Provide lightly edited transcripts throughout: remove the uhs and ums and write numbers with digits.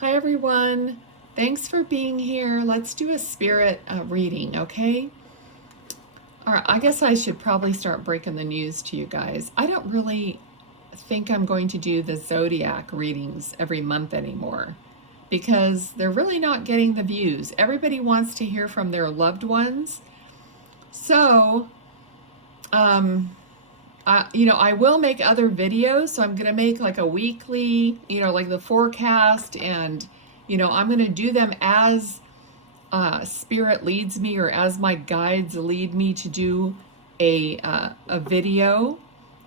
Hi everyone. Thanks for being here. Let's do a spirit reading, okay? All right, I guess I should probably start breaking the news to you guys. I don't really think I'm going to do the zodiac readings every month anymore because they're really not getting the views. Everybody wants to hear from their loved ones. So, I will make other videos. So I'm going to make like a weekly, like the forecast, and, I'm going to do them as spirit leads me, or as my guides lead me to do a video,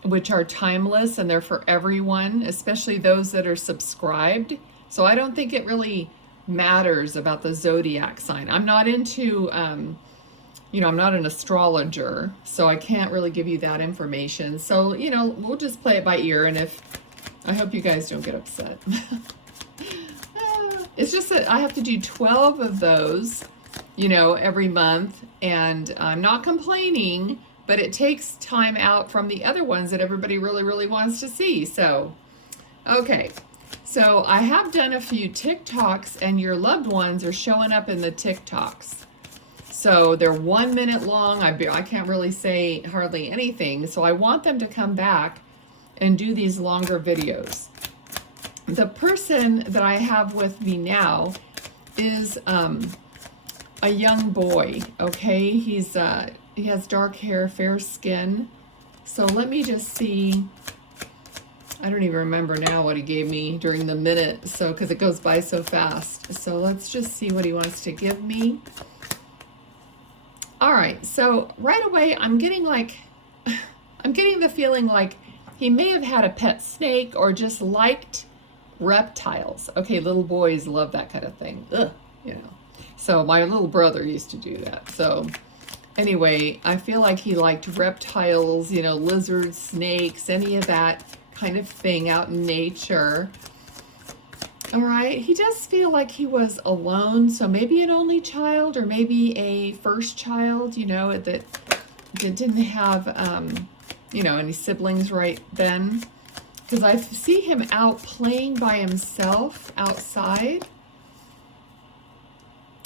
which are timeless and they're for everyone, especially those that are subscribed. So I don't think it really matters about the zodiac sign. I'm not into I'm not an astrologer, so I can't really give you that information. So, we'll just play it by ear, and I hope you guys don't get upset. It's just that I have to do 12 of those, every month, and I'm not complaining, but it takes time out from the other ones that everybody really, really wants to see. So, okay. So I have done a few TikToks, and your loved ones are showing up in the TikToks. So they're 1 minute long. I can't really say hardly anything. So I want them to come back and do these longer videos. The person that I have with me now is a young boy, okay? he has dark hair, fair skin. So let me just see. I don't even remember now what he gave me during the minute, so because it goes by so fast. So let's just see what he wants to give me. All right, so right away I'm getting the feeling like he may have had a pet snake or just liked reptiles. Okay, little boys love that kind of thing. Ugh, So my little brother used to do that. So anyway, I feel like he liked reptiles, lizards, snakes, any of that kind of thing out in nature. All right, he does feel like he was alone, so maybe an only child, or maybe a first child, that didn't have, any siblings right then. Because I see him out playing by himself outside.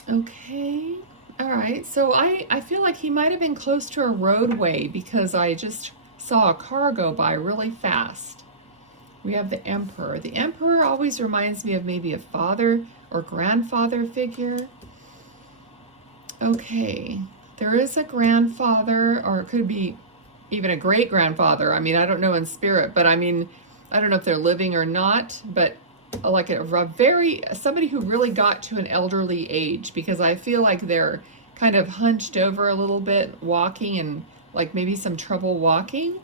Okay, all right, so I feel like he might have been close to a roadway because I just saw a car go by really fast. We have the Emperor. The Emperor always reminds me of maybe a father or grandfather figure. Okay, there is a grandfather, or it could be even a great-grandfather. I mean, I don't know in spirit, but I mean, I don't know if they're living or not, but like somebody who really got to an elderly age, because I feel like they're kind of hunched over a little bit, walking, and like maybe some trouble walking.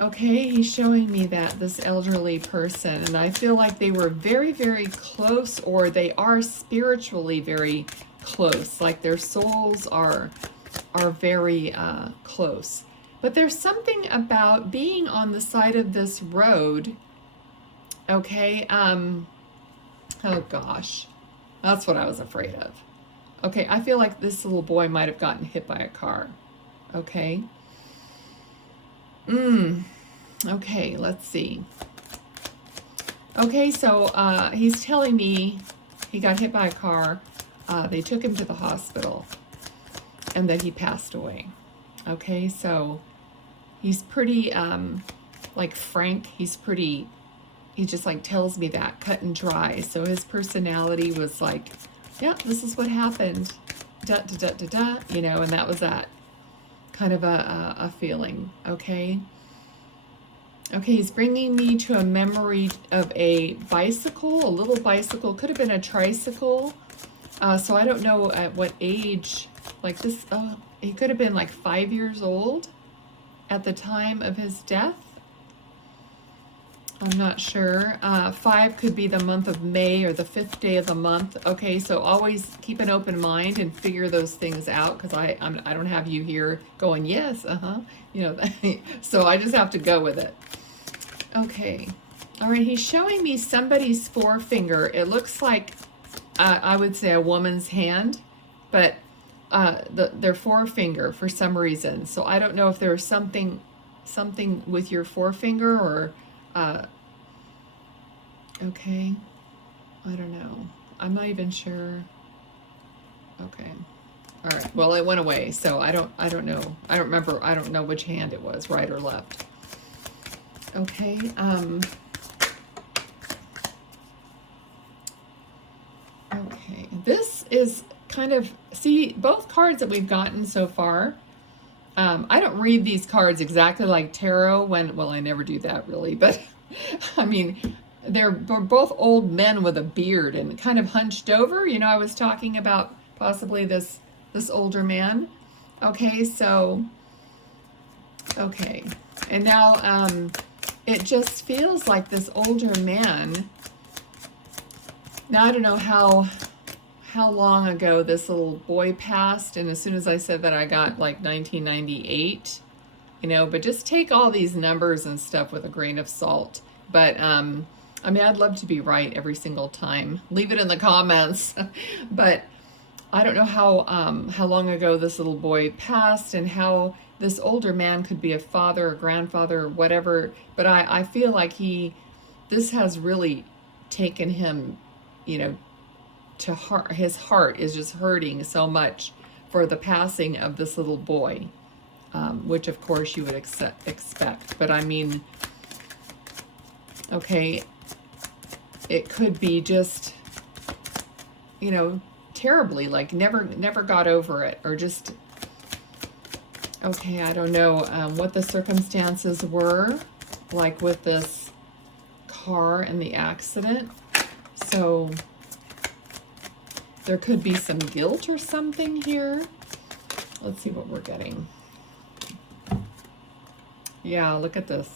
Okay, he's showing me this elderly person, and I feel like they were very, very close, or they are spiritually very close, like their souls are very close. But there's something about being on the side of this road, okay, oh gosh, that's what I was afraid of. Okay, I feel like this little boy might have gotten hit by a car, okay? Okay, let's see. Okay, so he's telling me he got hit by a car. They took him to the hospital, and that he passed away. Okay, so he's pretty, like frank. He just like tells me that, cut and dry. So his personality was like, yeah, this is what happened. Da, da, da, da, da, and that was that. Kind of a feeling, okay? Okay, he's bringing me to a memory of a bicycle, a little bicycle, could have been a tricycle. So I don't know at what age, like this, he could have been like 5 years old at the time of his death. I'm not sure. 5 could be the month of May or the 5th day of the month. Okay, so always keep an open mind and figure those things out, because I don't have you here going, yes, so I just have to go with it. Okay, all right, he's showing me somebody's forefinger. It looks like, I would say, a woman's hand, but their forefinger for some reason. So I don't know if there's something with your forefinger, or okay. I don't know. I'm not even sure. Okay. All right. Well, it went away, so I don't know. I don't remember. I don't know which hand it was, right or left. Okay. Okay. This is kind of, see, both cards that we've gotten so far. I don't read these cards exactly like tarot well, I never do that really, but I mean, they're both old men with a beard and kind of hunched over. You know, I was talking about possibly this older man. Okay, so, okay. And now it just feels like this older man. Now, I don't know how long ago this little boy passed, and as soon as I said that, I got like 1998, you know, but just take all these numbers and stuff with a grain of salt. But I mean, I'd love to be right every single time. Leave it in the comments. But I don't know how long ago this little boy passed and how this older man could be a father or grandfather or whatever, but I feel like this has really taken him, you know, to heart. His heart is just hurting so much for the passing of this little boy, which of course you would expect. But I mean, okay, it could be just, you know, terribly, like never got over it, or just, okay, I don't know what the circumstances were, like with this car and the accident. So there could be some guilt or something here. Let's see what we're getting. Yeah, look at this.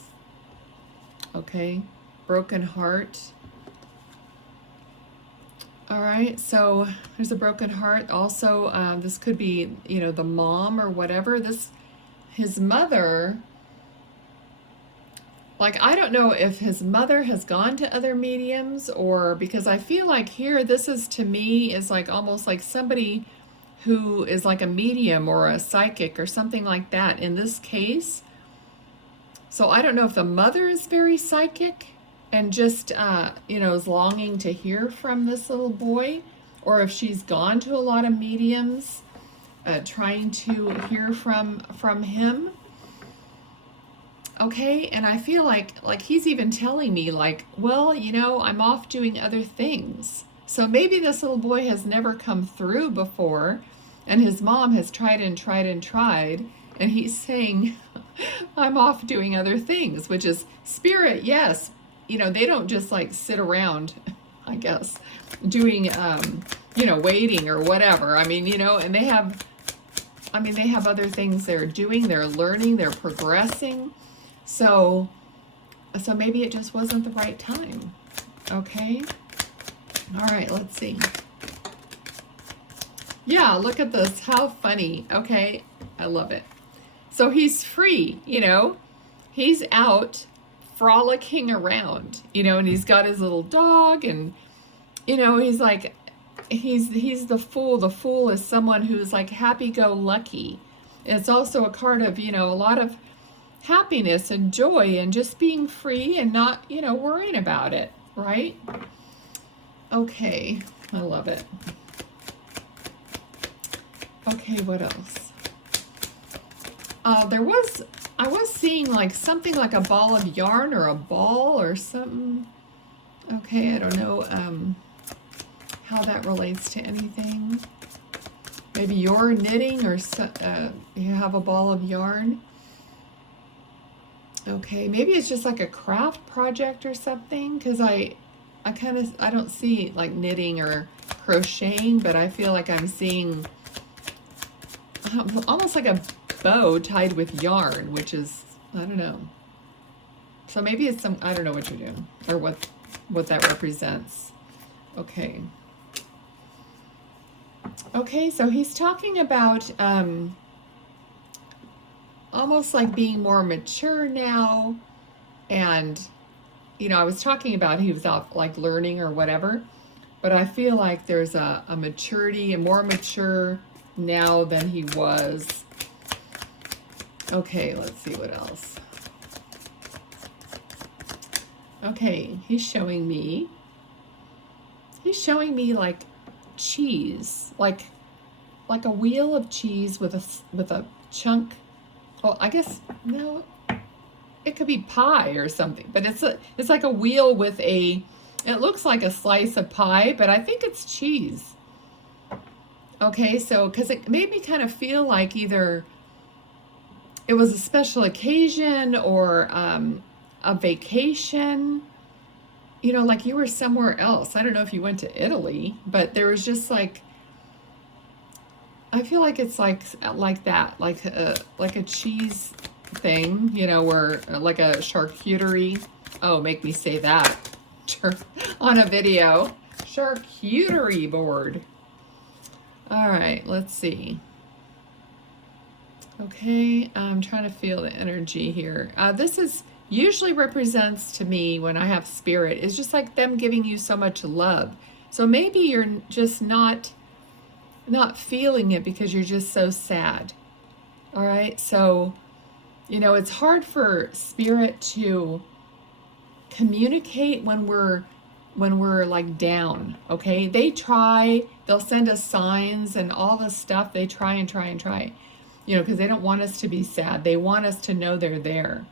Okay, broken heart. All right, so there's a broken heart. Also, this could be, you know, the mom or whatever. His mother, like, I don't know if his mother has gone to other mediums, or because I feel like here, this is, to me, is like almost like somebody who is like a medium or a psychic or something like that in this case. So I don't know if the mother is very psychic and just, you know, is longing to hear from this little boy, or if she's gone to a lot of mediums trying to hear from him. Okay, and I feel like he's even telling me, like, well, you know, I'm off doing other things. So maybe this little boy has never come through before, and his mom has tried and tried and tried, and he's saying, I'm off doing other things, which is spirit, yes. You know, they don't just like sit around, I guess, doing, you know, waiting or whatever. I mean, you know, and they have other things they're doing, they're learning, they're progressing. So maybe it just wasn't the right time. Okay. All right, let's see. Yeah, look at this. How funny. Okay, I love it. So he's free, you know. He's out frolicking around, you know, and he's got his little dog, and, you know, he's like, he's the fool. The fool is someone who's like happy-go-lucky. It's also a card of, you know, a lot of happiness and joy and just being free and not, you know, worrying about it, right? Okay, I love it. Okay, what else? I was seeing like something like a ball of yarn or a ball or something. Okay, I don't know how that relates to anything. Maybe you're knitting, or you have a ball of yarn. Okay, maybe it's just like a craft project or something, because I don't see like knitting or crocheting, but I feel like I'm seeing almost like a bow tied with yarn, which is, I don't know. So maybe it's I don't know what you're doing, or what that represents. Okay. Okay, so he's talking about almost like being more mature now, and, you know, I was talking about he was out like learning or whatever, but I feel like there's a maturity, a more mature now than he was. Okay, let's see what else. Okay, he's showing me he's showing me like cheese, like a wheel of cheese with a chunk. Well, I guess no, it could be pie or something, but it's like a wheel with it looks like a slice of pie, but I think it's cheese. Okay, so because it made me kind of feel like either it was a special occasion or a vacation, you know, like you were somewhere else. I don't know if you went to Italy, but there was just like, I feel like it's like that, like a cheese thing, you know, where like a charcuterie. Oh, make me say that on a video. Charcuterie board. All right, let's see. Okay, I'm trying to feel the energy here. This is usually represents to me when I have spirit. It's just like them giving you so much love. So maybe you're just not feeling it because you're just so sad. All right, so you know it's hard for spirit to communicate when we're like down. Okay, they'll send us signs and all this stuff. They try and try and try, you know, because they don't want us to be sad. They want us to know they're there.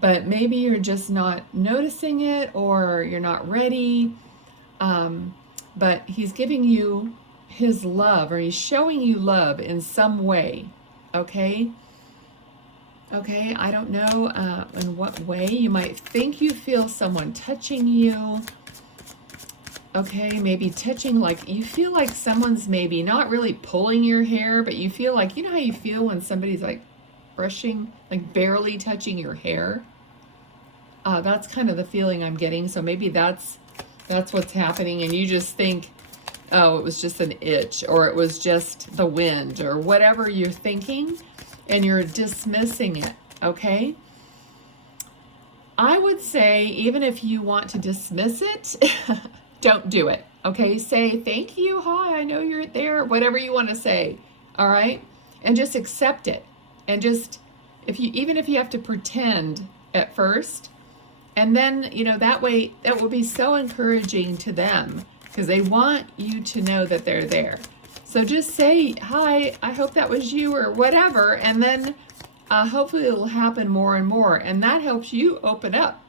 But maybe you're just not noticing it, or you're not ready. But he's giving you his love, or he's showing you love in some way. Okay, I don't know in what way. You might think you feel someone touching you. Okay, maybe touching, like you feel like someone's maybe not really pulling your hair, but you feel like, you know how you feel when somebody's like brushing, like barely touching your hair? That's kind of the feeling I'm getting. So maybe that's what's happening, and you just think, oh, it was just an itch, or it was just the wind, or whatever you're thinking, and you're dismissing it. Okay, I would say even if you want to dismiss it, don't do it. Okay, say thank you, hi, I know you're there, whatever you want to say. All right, and just accept it, and just even if you have to pretend at first, and then you know that way that will be so encouraging to them, because they want you to know that they're there. So just say hi, I hope that was you, or whatever, and then hopefully it'll happen more and more, and that helps you open up,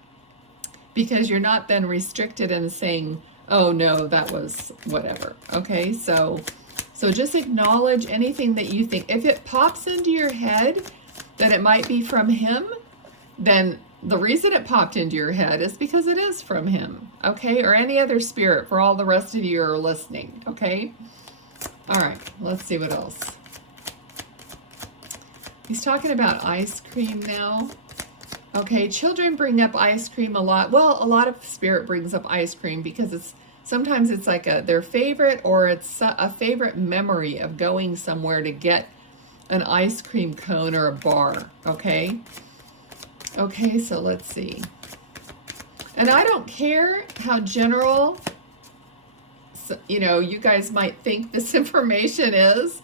because you're not then restricted and saying, oh no, that was whatever. Okay, so just acknowledge anything that you think. If it pops into your head that it might be from him, then the reason it popped into your head is because it is from him. Okay, or any other spirit, for all the rest of you are listening. Okay, all right, let's see what else. He's talking about ice cream now. Okay, children bring up ice cream a lot. Well, a lot of spirit brings up ice cream because sometimes it's like their favorite, or it's a favorite memory of going somewhere to get an ice cream cone or a bar. Okay, so let's see. And I don't care how general, you know, you guys might think this information is.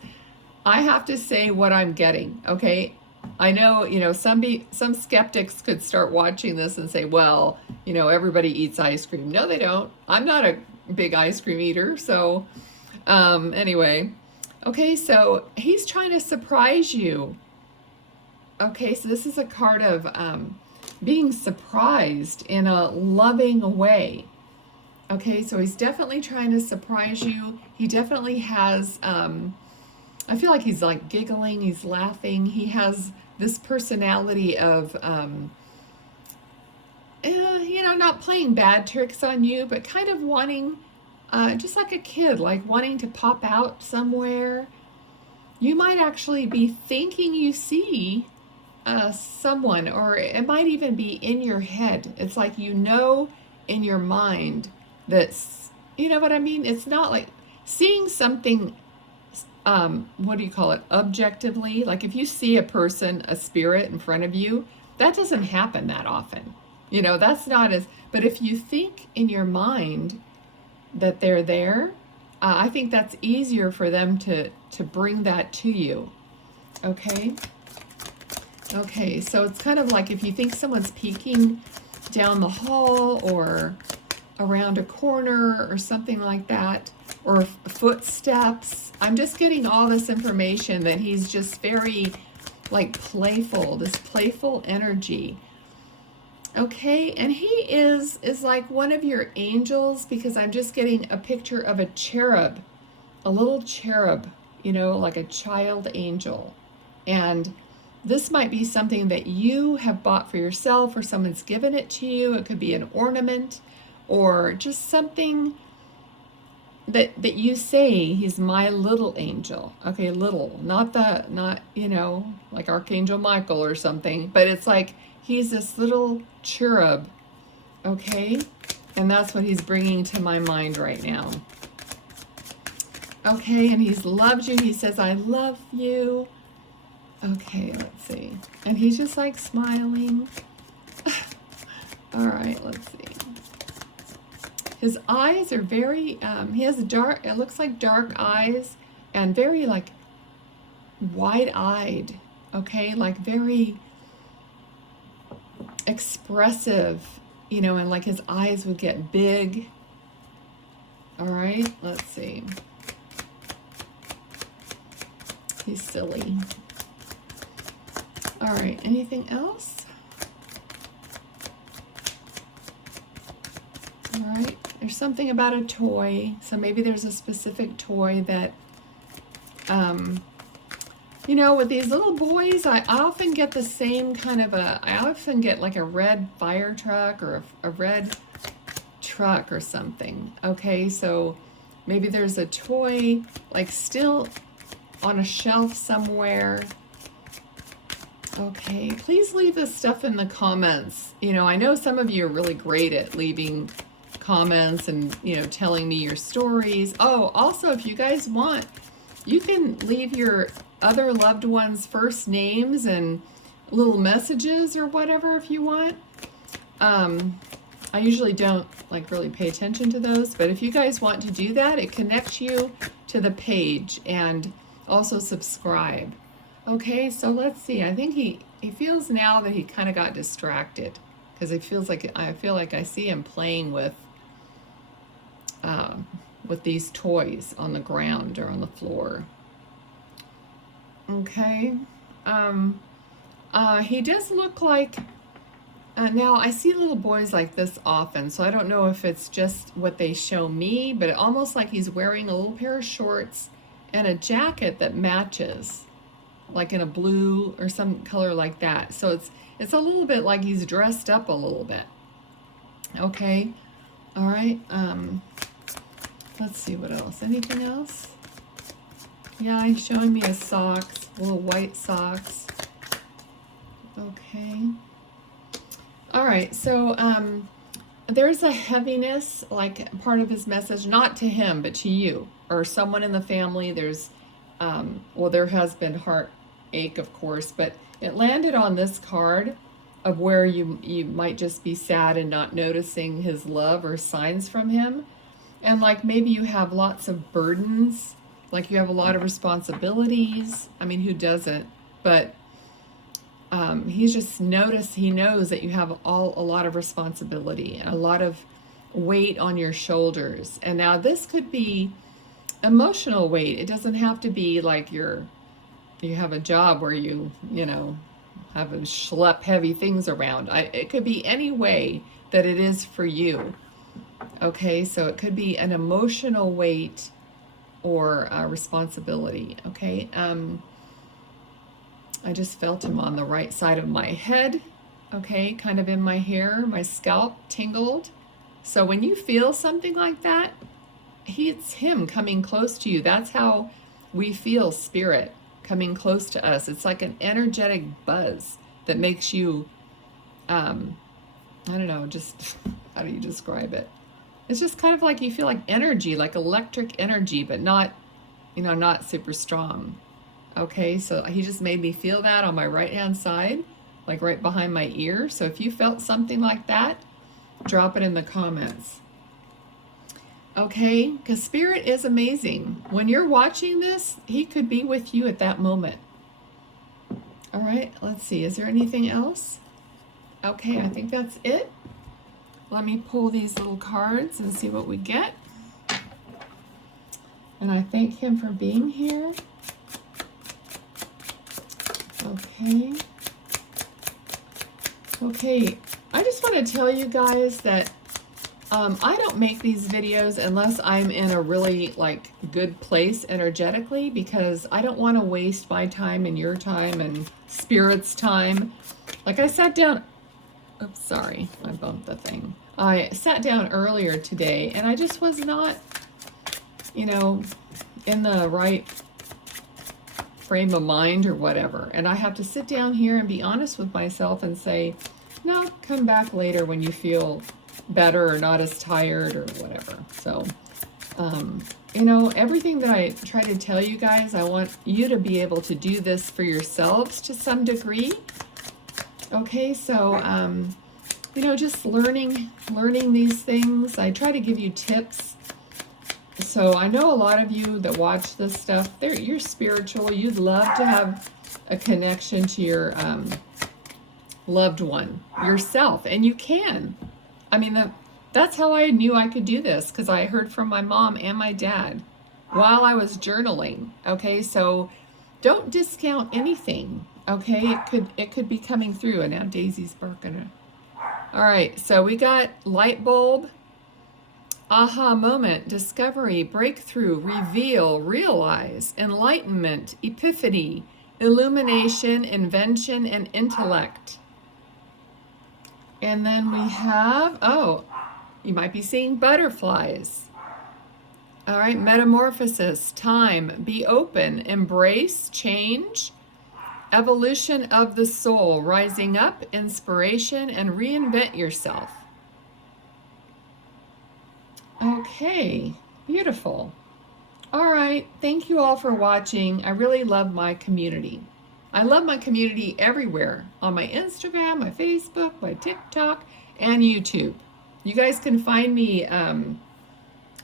I have to say what I'm getting. Okay, I know, you know, some skeptics could start watching this and say, well, you know, everybody eats ice cream. No, they don't. I'm not a big ice cream eater. So anyway, okay, so he's trying to surprise you. Okay, so this is a card of being surprised in a loving way. Okay, so he's definitely trying to surprise you. He definitely has, I feel like he's like giggling, he's laughing. He has this personality of, you know, not playing bad tricks on you, but kind of wanting, just like a kid, like wanting to pop out somewhere. You might actually be thinking you see someone, or it might even be in your head. It's like, you know, in your mind that's, you know what I mean? It's not like seeing something, what do you call it, objectively. Like if you see a person, a spirit in front of you, that doesn't happen that often. You know, that's not as, but if you think in your mind that they're there, I think that's easier for them to bring that to you. Okay, so it's kind of like if you think someone's peeking down the hall, or around a corner or something like that, or footsteps. I'm just getting all this information that he's just very like playful, this playful energy. Okay, and he is like one of your angels, because I'm just getting a picture of a cherub, a little cherub, you know, like a child angel. And this might be something that you have bought for yourself, or someone's given it to you. It could be an ornament, or just something that you say, he's my little angel. Okay, little, not you know, like Archangel Michael or something, but it's like he's this little cherub. Okay, and that's what he's bringing to my mind right now. Okay, and he's loved you. He says, I love you. Okay, let's see. And he's just like smiling. All right, let's see. His eyes are very, he has dark, it looks like dark eyes, and very like wide-eyed, okay? Like very expressive, you know, and like his eyes would get big. All right, let's see. He's silly. All right, anything else? All right, there's something about a toy. So maybe there's a specific toy that, you know, with these little boys, I often get the same kind of I often get like a red fire truck, or a red truck or something. Okay, so maybe there's a toy like still on a shelf somewhere. Okay, please leave this stuff in the comments. You know, I know some of you are really great at leaving comments and, you know, telling me your stories. Oh, also, if you guys want, you can leave your other loved ones' first names and little messages or whatever if you want. I usually don't like really pay attention to those, but if you guys want to do that, it connects you to the page, and also subscribe. Okay, so let's see. I think he feels now that he kind of got distracted, because it feels like, I feel like I see him playing with these toys on the ground or on the floor. Okay, he does look like, now I see little boys like this often, so I don't know if it's just what they show me, but it almost like he's wearing a little pair of shorts and a jacket that matches, like in a blue or some color like that. So it's a little bit like he's dressed up a little bit. Okay, all right. Let's see what else. Anything else? Yeah, he's showing me his socks, little white socks. Okay. All right, so there's a heaviness, like part of his message, not to him, but to you or someone in the family. There's, well, there has been heartache, of course, but it landed on this card of where you might just be sad and not noticing his love or signs from him. And like maybe you have lots of burdens, like you have a lot of responsibilities. I mean, who doesn't? But he's just he knows that you have a lot of responsibility and a lot of weight on your shoulders. And now this could be emotional weight. It doesn't have to be like you have a job where you know, have to schlep heavy things around. It could be any way that it is for you. Okay, so it could be an emotional weight or responsibility. Okay, I just felt him on the right side of my head. Okay, kind of in my hair, my scalp tingled. So when you feel something like that, it's him coming close to you. That's how we feel spirit coming close to us. It's like an energetic buzz that makes you, I don't know, just, how do you describe it? It's just kind of like you feel like energy, like electric energy, but not, you know, not super strong. Okay, so he just made me feel that on my right-hand side, like right behind my ear. So if you felt something like that, drop it in the comments. Okay, because spirit is amazing. When you're watching this, he could be with you at that moment. All right, let's see. Is there anything else? Okay, I think that's it. let me pull these little cards and see what we get. And I thank him for being here. Okay. Okay, I just want to tell you guys that I don't make these videos unless I'm in a really like good place energetically, because I don't want to waste my time and your time and Spirit's time. Like I sat down, oops, sorry, I bumped the thing. I sat down earlier today and I just was not, you know, in the right frame of mind or whatever. And I have to sit down here and be honest with myself and say, no, come back later when you feel better or not as tired or whatever. So, you know, everything that I try to tell you guys, I want you to be able to do this for yourselves to some degree. Okay, so, you know, just learning these things. I try to give you tips. So I know a lot of you that watch this stuff, you're spiritual. You'd love to have a connection to your loved one, yourself, and you can. I mean, that's how I knew I could do this, because I heard from my mom and my dad while I was journaling. Okay, so don't discount anything. Okay, it could be coming through. And now Daisy's barking. All right, so we got light bulb, aha moment, discovery, breakthrough, reveal, realize, enlightenment, epiphany, illumination, invention, and intellect. And then we have, oh, you might be seeing butterflies. All right, metamorphosis, time, be open, embrace, change, evolution of the soul, rising up, inspiration, and reinvent yourself. Okay, beautiful. All right, thank you all for watching. I really love my community. I love my community everywhere, on my Instagram, my Facebook, my TikTok, and YouTube. You guys can find me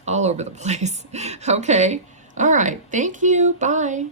all over the place. Okay, all right, thank you, bye.